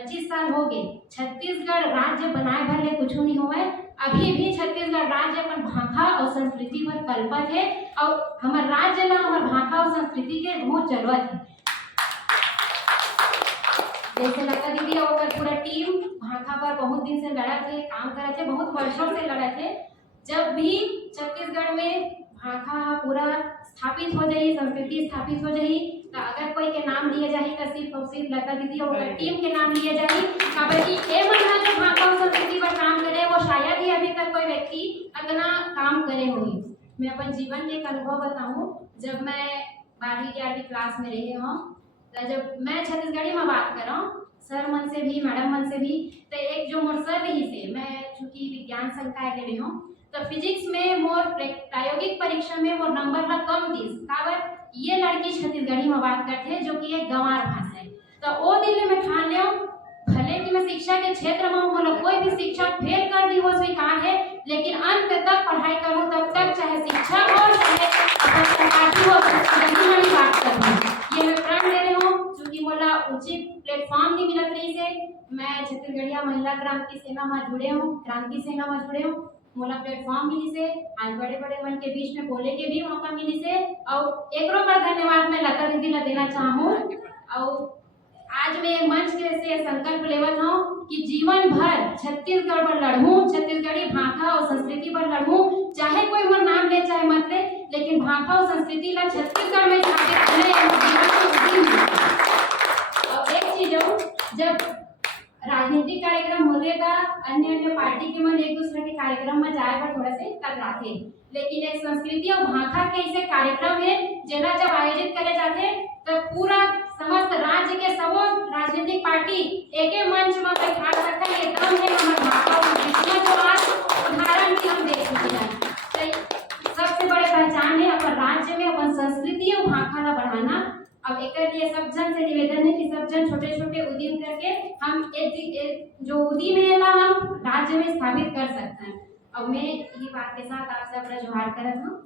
25 साल हो गए छत्तीसगढ़ राज्य बनाए भले कुछ नहीं हुआ। अभी भी छत्तीसगढ़ राज्य अपन भाषा और संस्कृति पर कल्पत है और हमार राज्य ला हमार भाषा और संस्कृति के बहुत जरूरत है। जैसे लता दीदी और पूरा टीम भाषा पर बहुत दिन से लड़ा थे, काम करे थे, बहुत वर्षों से लड़ा थे। जब भी छत्तीसगढ़ में भाषा पूरा स्थापित हो जाए, संस्कृति स्थापित हो जाए, तो अगर कोई के नाम लिए जाए तो सिर्फ और सिर्फ लता दीदी और टीम के नाम लिए जाए। काबर ये महीना जो भाषा और संस्कृति पर काम करे वो शायद ही अभी तक कोई व्यक्ति इतना काम करे हुई। मैं अपन जीवन के एक अनुभव बताऊं। जब मैं 12वीं-11वीं क्लास में रही हूँ, तो जब मैं छत्तीसगढ़ी में बात कर रहा हूँ सर मन से भी मैडम मन से भी, तो एक जो मोर सर रही से, मैं चूंकि विज्ञान संकाय ले रही हूँ, तो फिजिक्स में मोर प्रायोगिक परीक्षा में मोर नंबर ला कम दिस। काबर ये लड़की छत्तीसगढ़ी में बात करते जो कि एक गंवार भाषा है। तो वो दिन में ठान लियो भले कि मैं शिक्षा के क्षेत्र में मतलब कोई भी शिक्षा फेल कर दी वो स्वीकार है, लेकिन अंत तक पढ़ाई करूँ तब तक, चाहे शिक्षा और चाहे सरकारी हो छत्तीसगढ़ी में बात करूँ। ये मैं प्रण ले रही हूँ क्योंकि मोला उचित प्लेटफॉर्म नहीं मिलत रही से। मैं छत्तीसगढ़िया महिला क्रांति सेना में जुड़े हूँ, क्रांति सेना में जुड़े हूँ। मोला प्लेटफॉर्म मिली से, आज बड़े बड़े मन के बीच में बोले के भी मौका मिली से, और एकरो पर धन्यवाद मैं लता दीदी ला देना चाहूँ। और आज मैं मंच के से संकल्प लेवत हूँ कि जीवन भर छत्तीसगढ़ पर लड़ूं, छत्तीसगढ़ी भाषा और संस्कृति पर लड़ूं, चाहे कोई मोर नाम ले चाहे मत ले, लेकिन भाषा और संस्कृति ला छत्तीसगढ़ में स्थापित करने। और एक चीज हो, जब राजनीतिक कार्यक्रम होते था अन्य अन्य पार्टी के मन एक दूसरे के कार्यक्रम में जाए पर थोड़ा से कतराते, लेकिन एक संस्कृति और भाषा के ऐसे कार्यक्रम है जेला जब आयोजित करे जाते तो पूरा समस्त राज्य के सबो राजनीतिक पार्टी एक मंच में बैठा सकता है। एकदम है हमारे भाषा और संस्कृति जो आज उदाहरण भी हम देख सकते हैं। तो सबसे बड़ी पहचान है अपन राज्य में अपन संस्कृति और भाषा का बढ़ाना। अब एक लिए सब जन से निवेदन है कि सब जन छोटे छोटे उद्यम करके हम एक जो उद्यम है ना हम राज्य में स्थापित कर सकते हैं। अब मैं ये बात के साथ आपसे अपना जोहार करत हूँ।